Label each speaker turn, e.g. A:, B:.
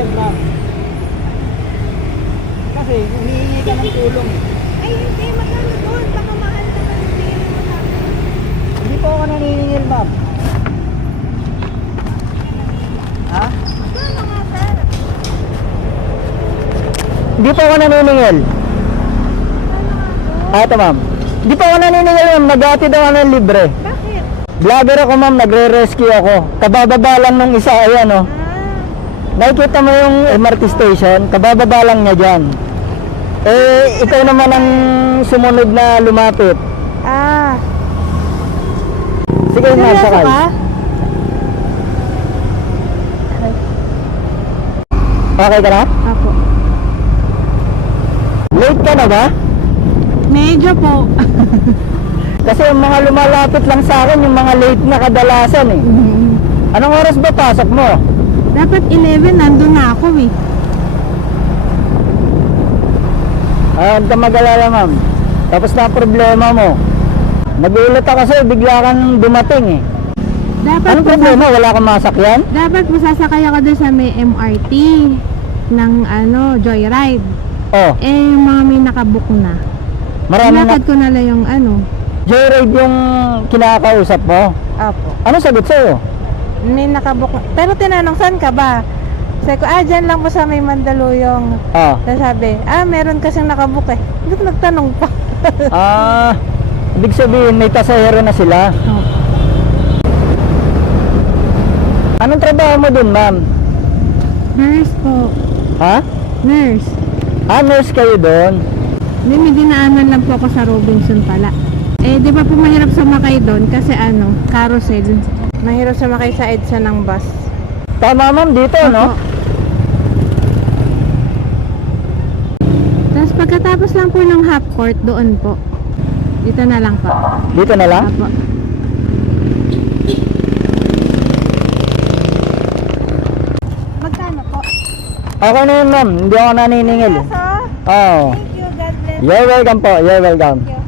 A: bayad, ma'am. Kasi humihingi ka ng tulong.
B: Ay, hindi. Magkano doon? Baka mahal naman yung tingin mo sa akin.
A: Hindi po ako naniningil, ma'am. Ha?
B: Magkano nga, sir?
A: Hindi po ako naniningil.
B: Magkano nga po?
A: Ito, ma'am. Hindi po ako naniningil, ma'am. Nag-atid ako ng libre.
B: Bakit?
A: Vlogger ako, ma'am. Nagre-rescue ako. Kabababa lang nung isa. Ayan, oh. Nakikita mo yung MRT station, kabababa lang niya dyan. Eh, ikaw naman ang sumunod na lumapit.
B: Ah.
A: Sige, ma'am,
B: Seryoso
A: sakay.
B: ka?
A: Okay ka na?
B: Ako.
A: Late ka na ba?
B: Medyo po.
A: Kasi yung mga lumalapit lang sa akin, yung mga late na kadalasan eh. Anong oras ba pasok mo?
B: Dapat 11, nandun na ako eh.
A: Huwag ka mag-alala, ma'am. Tapos na ang problema mo. Nagulat ako sa'yo, bigla kang dumating eh.
B: Dapat
A: Anong problema? Wala kang masakyan?
B: Dapat masasakay ako doon sa may MRT ng joyride.
A: Oh,
B: Eh, yung mga may nakabook na.
A: marami na.
B: Lakad ko na lang yung
A: Joyride yung kinakausap mo.
B: Apo.
A: Ano sagot sa'yo?
B: May nakabook na. Pero tinanong, saan ka ba? Sabi ko, dyan lang po sa may Mandaluyong.
A: Ah,
B: Tapos sabi, meron kasing nakabook eh. Hindi ko nagtanong pa.
A: ibig sabihin may pasahero na sila. Anong trabaho mo dun, ma'am?
B: Nurse po.
A: Ha?
B: Nurse.
A: Nurse kayo dun?
B: Hindi, may dinaanan lang po ako sa Robinson pala. Eh, di ba po mahirap sumakay doon kasi carousel. Mahirap sumakay sa EDSA ng bus.
A: Tama, ma'am, dito, no?
B: Tapos pagkatapos lang po ng half court, doon po. Dito na lang po.
A: Dito na lang?
B: Apo. Magkano po?
A: Okay na yun, ma'am. Hindi ako naniningil.
B: Peso?
A: Oo.
B: Thank you, God bless.
A: You're welcome po. You're welcome.
B: you.